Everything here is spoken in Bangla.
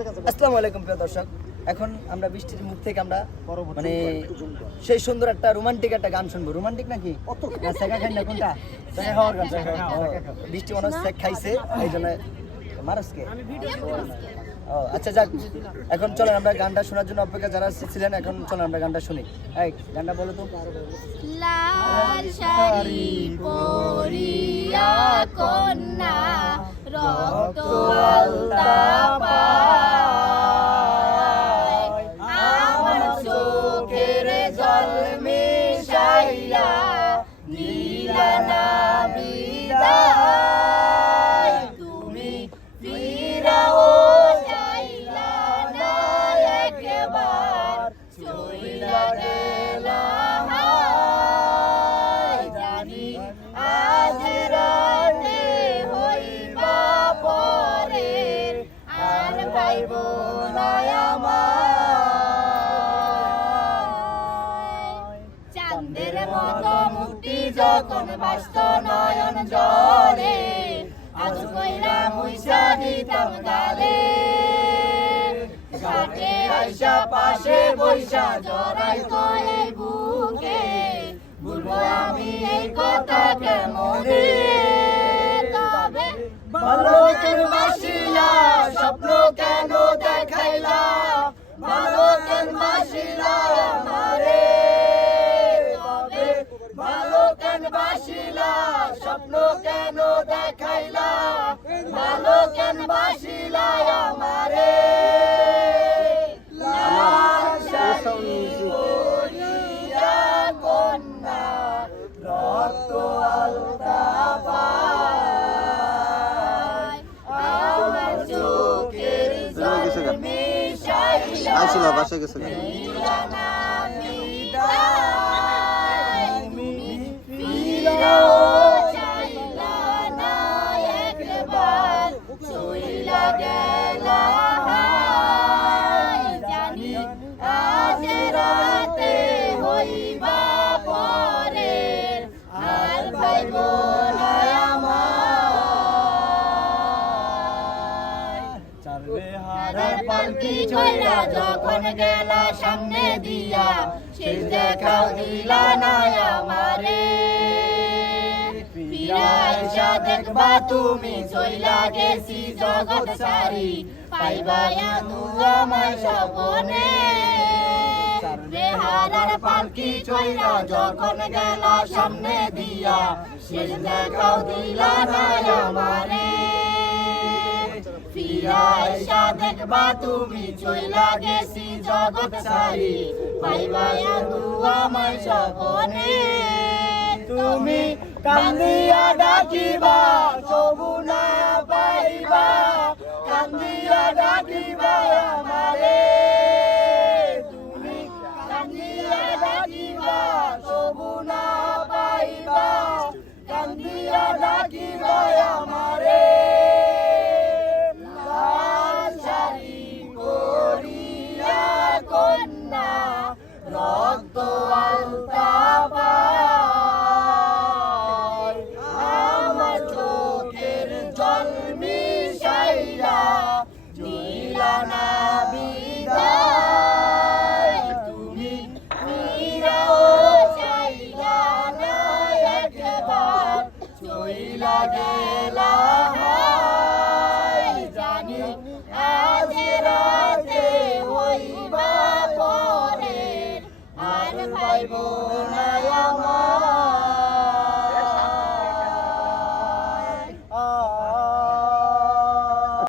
আসসালামু আলাইকুম প্রিয় দর্শক, এখন আমরা বৃষ্টির মুখ থেকে আমরা মানে সেই সুন্দর একটা রোমান্টিক একটা গান শুনবো। রোমান্টিক নাকি না সেকা খাই না কোনটা? সেকা খাওয়ার গান। বৃষ্টি মনে হচ্ছে খাইছে এই জন্য মারসকে। ও আচ্ছা যাক, এখন চলেন আমরা গানটা শোনার জন্য অপেক্ষা যারা ছিলেন, এখন চলেন আমরা গানটা শুনি। এই গানটা বলো তো। লাল শাড়ি পরিয়া কন্যা রক্ত আলতা পায়, আমার চোখের জল মিশাইয়া দিলা না বিদায়, তুমি ফিরাও চাইলা না একবার, চইলা গেলা জানি আজ রাতে হইবা পরের, আর পাইব না আমায়। চাঁদের মতো মুক্তি যখন বাস্ত নয়ন জলে, আজ কইরা মুইসা দিতাম গালে, ঘাটে আইসা পাশে বৈশা জড়াই কয়ে বুকে, বলবো আমি এই কথা কেমনে, তবে ভালো কেন বাসিলা স্বপ্ন কেন দেখাইলা, ভালো কেন বাসিলা আমারে, তবে ভালো কেন বাসিলা স্বপ্ন কেন দেখাইলা, ভালো কেন বাসিলা আমারে। লাল শাড়ি পরিয়া কন্যা রক্ত আলতা পায়, আমার চোখের জল মিশাইলা দিলা না বিদায়, তুমি ফিরাও চাইলা না একবার, চইলা গেলা জানি আজ রাতে হইবা পরের, আর পাইব না আমায়। হারার পালকি ছইরা যখন গেলা সামনে দিয়া, সে দেখাও দিলা না আমারে, ফিরা আইসা দেখবা তুমি চইলা গেছি জগৎ সারি, পাইবা আনু আমায় স্বপনে। হারার পালকি ছইরা যখন গেলা সামনে দিয়া, সে দেখাও দিলা না আমারে, ফিরা আইসা দেখবা তুমি চইলা গেছি জগৎ সারি, পাইবা আনু আমায় স্বপনে। তুমি কান্দিয়া ডাকিবা তবু না পাইবা, কান্দিয়া ডাকিবা আমারে, তুমি কান্দিয়া ডাকিবা তবু না পাইবা, কান্দিয়া ডাকিবা আমারে। লাল শাড়ি পরিয়া কন্যা রক্ত আলতা পায়, আমার চোখের জল মিশাইলা দিলা না বিদায়, তুমি ফিরাও চাইলা না একবার, চইলা গেলা জানি আজ রাতে হইবা পরের, আর পাইব না